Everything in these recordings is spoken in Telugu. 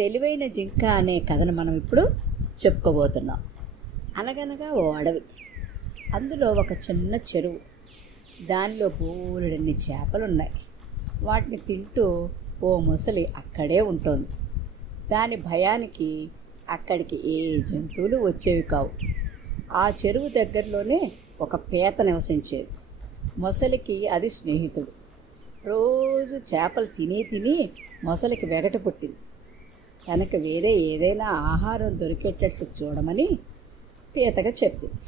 తెలివైన జింక అనే కథను మనం ఇప్పుడు చెప్పుకోబోతున్నాం. అనగనగా ఓ అడవి, అందులో ఒక చిన్న చెరువు, దానిలో బోలెడన్ని చేపలున్నాయి. వాటిని తింటూ ఓ ముసలి అక్కడే ఉంటుంది. దాని భయానికి అక్కడికి ఏ జంతువులు వచ్చేవి కావు. ఆ చెరువు దగ్గరలోనే ఒక పీత నివసించేది. మొసలికి అది స్నేహితుడు. రోజు చేపలు తిని మొసలికి వెగట పుట్టింది. తనకు వేరే ఏదైనా ఆహారం దొరికేటట్లు చూడమని పీతగా చెప్పింది.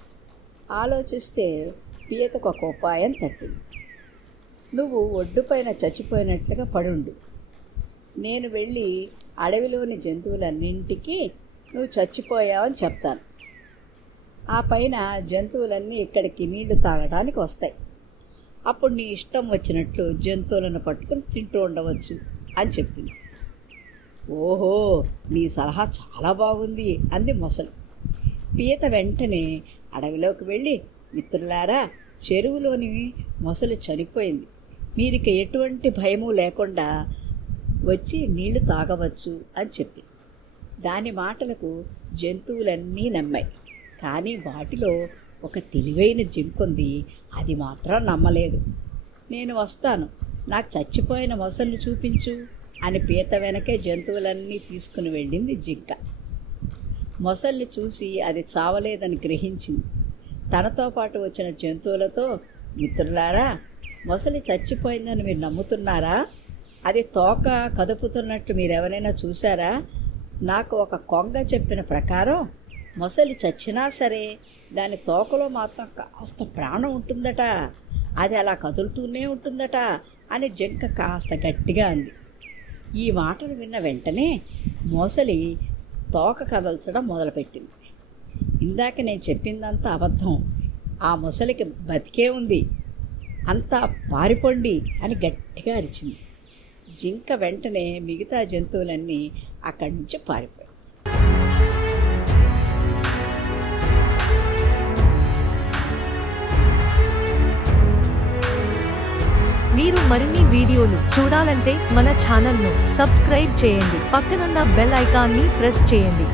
ఆలోచిస్తే పీతకు ఒక ఉపాయం తట్టింది. నువ్వు ఒడ్డుపైన చచ్చిపోయినట్లుగా పడుండు, నేను వెళ్ళి అడవిలోని జంతువులన్నింటికీ నువ్వు చచ్చిపోయావని చెప్తాను. ఆ పైన జంతువులన్నీ ఇక్కడికి నీళ్లు తాగడానికి వస్తాయి. అప్పుడు నీ ఇష్టం వచ్చినట్లు జంతువులను పట్టుకుని తింటూ ఉండవచ్చు అని చెప్పింది. ఓహో, నీ సలహా చాలా బాగుంది అంది మొసలు. పీత వెంటనే అడవిలోకి వెళ్ళి, మిత్రులారా, చెరువులోని మొసలు చనిపోయింది, మీరిక ఎటువంటి భయము లేకుండా వచ్చి నీళ్లు తాగవచ్చు అని చెప్పింది. దాని మాటలకు జంతువులన్నీ నమ్మాయి. కానీ వాటిలో ఒక తెలివైన జింకుంది, అది మాత్రం నమ్మలేదు. నేను వస్తాను, నాకు చచ్చిపోయిన మొసలిని చూపించు అని పీత వెనకే జంతువులన్నీ తీసుకుని వెళ్ళింది జింక. మొసలిని చూసి అది చావలేదని గ్రహించింది. తనతో పాటు వచ్చిన జంతువులతో, మిత్రులారా, మొసలి చచ్చిపోయిందని మీరు నమ్ముతున్నారా? అది తోక కదుపుతున్నట్టు మీరెవరైనా చూసారా? నాకు ఒక కొంగ చెప్పిన ప్రకారం మొసలి చచ్చినా సరే దాని తోకలో మాత్రం కాస్త ప్రాణం ఉంటుందట, అది అలా కదులుతూనే ఉంటుందట అని జింక కాస్త గట్టిగా అంది. ఈ మాటలు విన్న వెంటనే మొసలి తోక కదల్చడం మొదలుపెట్టింది. ఇందాక నేను చెప్పిందంతా అబద్ధం, ఆ మొసలికి బతికే ఉంది, అంతా పారిపోండి అని గట్టిగా అరిచింది. జింక వెంటనే మిగతా జంతువులన్నీ అక్కడి నుంచి పారిపోయాయి. మీరు మరిన్ని వీడియోలు చూడాలంటే మన ఛానల్ను సబ్స్క్రైబ్ చేయండి, పక్కనున్న బెల్ ఐకాన్ని ప్రెస్ చేయండి.